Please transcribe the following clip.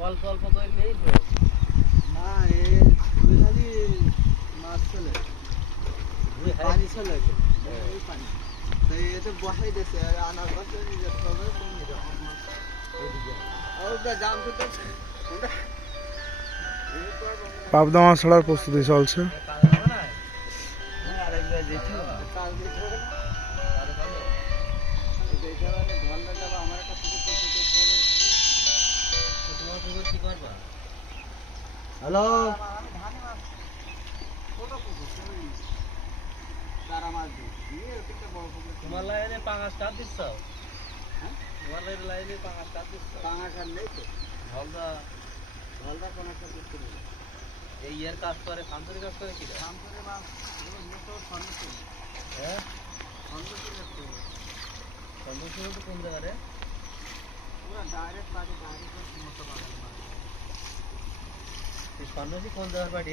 অল্প অল্প করে নেই তো না এই দুই খালি মাছ চলে পানি চলে ওই পানি তো এতে বসাই দিয়েছে আনার পাশে নিজের তবে তুমি যখন মাছ ওইদিকে আর ওটা জাম তো পাবদা মাছ ছাড়ার প্রস্তুতি চলছে। হ্যালো তোমার লাইনে পাঙাশ কাট দিচ্ছ তোমার লাইনে পাঙাশ কাট দিচ্ছ পাঙাশ আর নেই তো ঢলদা ঢলদা পাঙাশ কাট দিচ্ছে এই ইয়ার কাজ করে শান্তরি কাজ করে কি শান্তরি মাছ হ্যাঁ সন্ন্যাসী তো কোন জায়গায় পুরা ডাইরেক্ট বাড়ি ডাইরেক্ট সমস্ত বাড়ি সন্ন্যাসী কোন জায়গার বাড়ি